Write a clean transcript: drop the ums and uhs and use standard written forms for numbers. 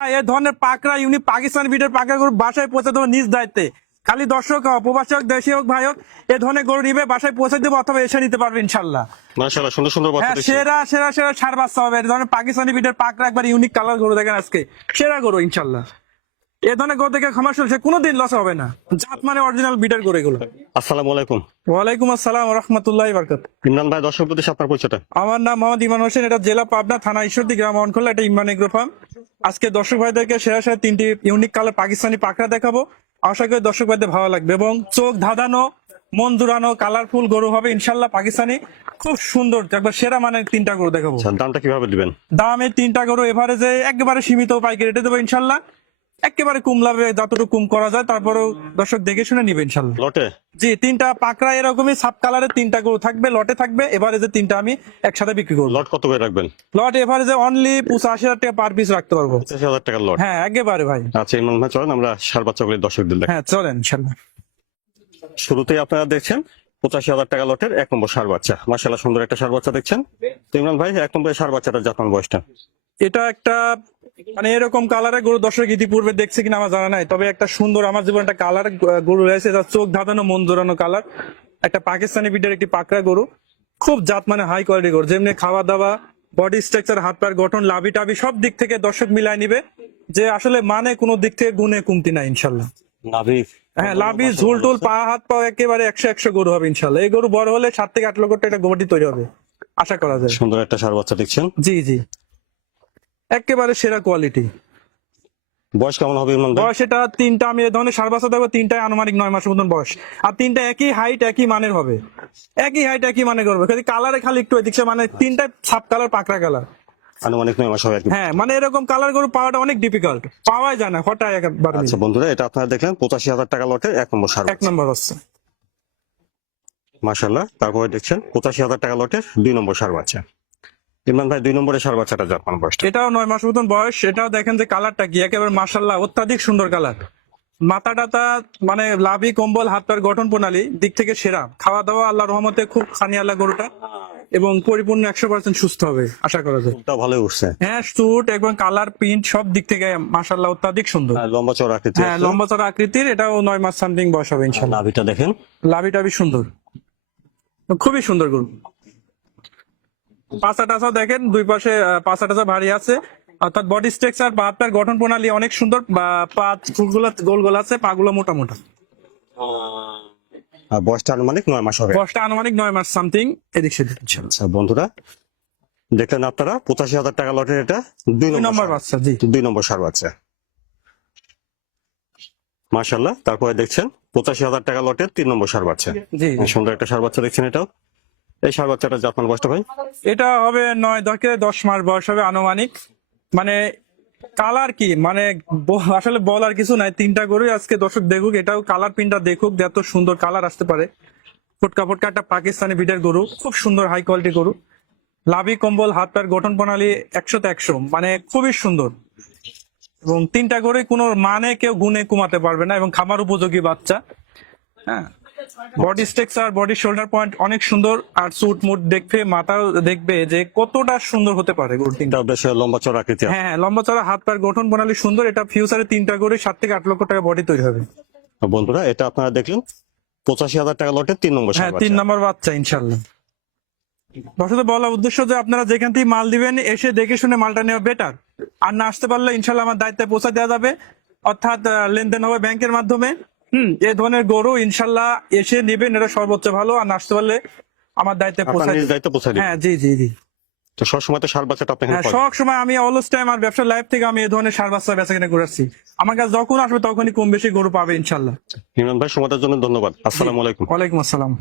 এই ধরনের পাকড়া ইউনিক পাকিস্তানি বিটের পাকড়া গরু বাসায় পৌঁছে দেবো নিজ দায়িত্বে। খালি দর্শক প্রবাসী হোক দেশি হোক ভাই হোক এই ধরনের গরু নিবে বাসায় পৌঁছে দেবো অথবা এসে নিতে পারবে ইনশাল্লাহ। মাশাআল্লাহ সুন্দর সুন্দর বাচ্চা হ্যাঁ দেখছি। সেরা সেরা সেরা সার বাচ্চা হবে। এই ধরনের পাকিস্তানি বিটের পাকড়া একবার ইউনিক কালার গরু দেখেন আজকে সেরা গরু ইনশাল্লাহ। এই ধরনের গরু দেখে ক্ষমা সে কোনোদিন লস হবে না। জাত মানে অরিজিনাল বিটের গরু এগুলো। আসসালামু আলাইকুম। ওয়ালাইকুম আসসালাম ওয়া রাহমাতুল্লাহি ওয়া বারাকাতুহু। ইমরান ভাই দর্শক প্রতি আপনার পরিচয়টা। আমার নাম মোহাম্মদ ইমান হোসেন, এটা জেলা পাবনা, থানা ঈশ্বরদী, গ্রাম অনখোলা, এটা ইমরান এগ্রো ফার্ম। আজকে দর্শক ভাইদেরকে সেরা সেরা 3টি ইউনিক কালার পাকিস্তানি পাকড়া দেখাবো। আশা করি দর্শক ভাইদের ভালো লাগবে এবং চোখ ধাঁধানো মন জুড়ানো কালারফুল গরু হবে ইনশাল্লাহ। পাকিস্তানি খুব সুন্দর একবার সেরা মানের 3টা গরু দেখাবো। আচ্ছা দামটা কিভাবে দিবেন? দাম এই 3টা গরু এভারেজে একেবারে সীমিত পাইকারি রেটে দেবো ইনশাল্লাহ। একেবারে কম লাভে যতটুকু কম করা যায়, তারপরেও দর্শক দেখে শুনে নিবে ইনশাল্লাহ। লটে জি 3টা পাকড়া এরকমই সাব কালারের 3টা গরু থাকবে, লটে থাকবে। এভারেজে 3টা আমি একসাথে বিক্রি করবো। লট কত করে রাখবেন? লট এভারেজে অনলি 85,000 টাকা পার পিস রাখতে পারবো। 85,000 টাকার লট। হ্যাঁ একেবারে ভাই। আচ্ছা ইমরান ভাই চলেন আমরা সার বাচ্চাগুলি দর্শকদের দেখাই। হ্যাঁ চলেন ইনশাল্লাহ। শুরুতেই আপনারা দেখছেন 85,000 টাকা লটের 1 নম্বর সার বাচ্চা। মাশাআল্লাহ সুন্দর একটা সার বাচ্চা দেখছেন। তো ইমরান ভাই 1 নম্বরের সার বাচ্চাটা জাতমান বয়সটা? এটা একটা মানে এরকম কালারের গরু দর্শক ইতিপূর্বে দেখছে কিনা আমার জানা নাই, তবে একটা সুন্দর আমার জীবনে একটা কালার গরু রয়েছে, তার চোখ ধাঁধানো মন জোরানো কালার। একটা পাকিস্তানি বিটের একটি পাকড়া গরু, খুব জাত মানে হাই কোয়ালিটি গরু। যেমনি খাওয়া দাওয়া, বডি স্ট্রাকচার, হাত পায়ের গঠন, লাভি টাভি সব দিক থেকে দর্শক মিলাই নিবে, যে আসলে মানে কোনো দিক থেকে গুণে কমতি নাই ইনশাল্লাহ। নাভি হ্যাঁ লাভি ঝুল টুল পা হাত পা একেবারে 100 গরু হবে ইনশাল্লাহ। এই গরু বড় হলে 7 থেকে 8 লক্ষ টাকা গোবরটি তৈরি হবে আশা করা যায়। সুন্দর একটা সার বাচ্চা দেখছেন। জি জি একেবারে সেরা কোয়ালিটি। বয়স কেমন হবে ইমরান ভাই? বয়স এটা 3টা আমি এই ধরনের সার বাচ্চা দেবো, 3টায় আনুমানিক 9 মাসের মতন বয়স। আর 3টা একই হাইট একই মানের হবে, একই হাইট একই মানের করবে, খালি কালারে খালি একটু এদিকে মানে 3টায় সাব কালার পাকড়া কালার। আনুমানিক 9 মাস হবে আর কি। হ্যাঁ মানে এরকম কালার গরু পাওয়াটা অনেক ডিফিকাল্ট, পাওয়াই যায় না হঠাৎ একবার। আচ্ছা বন্ধুরা এটা আপনারা দেখলেন 85,000 টাকা লটের 1 নম্বর সার 1 নম্বর হচ্ছে মাশাআল্লাহ। তারপরে দেখছেন 85,000 টাকা লটের 2 নম্বর সার বাচ্চা। ইমরান ভাই 2 নম্বরের সার বাচ্চাটা জাতমান বয়সটা? এটাও 9 মাস মতন বয়স। এটাও দেখেন যে কালারটা কি একেবারে মাশাআল্লাহ অত্যাধিক সুন্দর কালার। মাথা টাতা মানে লাভি কম্বল হাত পায়ের গঠন প্রণালী দিক থেকে সেরা। খাওয়া দাওয়া আল্লাহর রহমতে খুব খানি আল্লাহ গরুটা, এবং পরিপূর্ণ 100% সুস্থ হবে আশা করা যায়। এটা ভালো উঠছে। হ্যাঁ স্যুট এবং কালার প্রিন্ট সব দিক থেকে মাশাআল্লাহ অত্যাধিক সুন্দর। লম্বা চওড়া আকৃতি। হ্যাঁ লম্বা চড়া আকৃতির, এটাও 9 মাস সামথিং বয়স হবে ইনশাআল্লাহ। নাভিটা দেখেন, লাভি টাভি সুন্দর, খুবই সুন্দর গরু। পাঁচা টাচা দেখেন, দুই পাশে পাঁচা টাচা ভারী আছে, অর্থাৎ বডি স্ট্রাকচার বা হাত পায়ের গঠন প্রণালী অনেক সুন্দর। বা পা ফুলগুলো গোল গোল আছে, পা গুলো মোটা মোটা। আর বয়সটা আনুমানিক 9 মাস হবে। বয়সটা আনুমানিক 9 মাস সামথিং এদিক সেদিক ইনশাআল্লাহ। আচ্ছা বন্ধুরা দেখলেন আপনারা 85,000 টাকা লটের এটা 2 নম্বর বাচ্চা। জি 2 নম্বর সার বাচ্চা মাশাআল্লাহ। তারপরে দেখছেন 85,000 টাকা লটের 3 নম্বর সার বাচ্চা। জি সুন্দর একটা সার বাচ্চা দেখছেন। এটাও এই সার বাচ্চাটা জাতমান বয়সটা ভাই? এটা হবে 9-10 মাস বয়স হবে আনুমানিক। মানে কালার কি মানে আসলে বলার কিছু নাই। 3টা গরুই আজকে দর্শক দেখুক, এটাও কালার প্রিন্টটা দেখুক, এত সুন্দর কালার আসতে পারে। ফটকা ফটকা একটা পাকিস্তানি বিটের গরু, খুব সুন্দর হাই কোয়ালিটি গরু। লাভি কম্বল হাত পায়ের গঠন প্রণালী 100তে 100, মানে খুবই সুন্দর। এবং 3টা গরুই কোনো মানে কেউ গুণে কমাতে পারবে না, এবং খামার উপযোগী বাচ্চা। হ্যাঁ body structure, body shoulder point অনেক সুন্দর। আর সুট মুট দেখবে, মাথাও দেখবে যে কতটা সুন্দর হতে পারে গরু 3টা। এটা বেশ লম্বা চওড়া আকৃতি। হ্যাঁ লম্বা চড়া হাত পায়ের গঠন প্রণালী সুন্দর। এটা ফিউচারে 3টা গরু 7 থেকে 8 লক্ষ টাকা বডি তৈরি হবে। বন্ধুরা এটা আপনারা দেখলেন 85,000 টাকা লটের 3 নম্বর সার হ্যাঁ বাচ্চা। 3 নম্বর বাচ্চা ইনশাল্লাহ। দর্শকদের বলার উদ্দেশ্য যে আপনারা যেখান থেকে মাল দিবেন এসে দেখে শুনে মালটা নেওয়া বেটার। আর না আসতে পারলে ইনশাল্লাহ আমার দায়িত্বে পৌঁছা দেওয়া যাবে, অর্থাৎ লেনদেন হবে ব্যাংকের মাধ্যমে। এই ধরনের গরু ইনশাল্লাহ এসে নেবেন, এটা সর্বোচ্চ ভালো। আর না আসতে পারলে আমার দায়িত্বে আপনার পৌঁছায় নিজ দেব। দায়িত্ব পৌঁছে দিবেন। হ্যাঁ জি জি জি। তো সবসময় তো সার বাচ্চাটা আপনি হ্যাঁ সব সময় আমি অলস টাইম আর ব্যবসার লাইফ থেকে আমি এই ধরনের সার বাচ্চা বেচা কিনা করে আসছি। আমার কাছে যখন আসবে তখনই কম বেশি গরু পাবে ইনশাল্লাহ। ইমরান ভাই সময়ের জন্য ধন্যবাদ। আসসালামু আলাইকুম। ওয়ালাইকুম আসসালাম।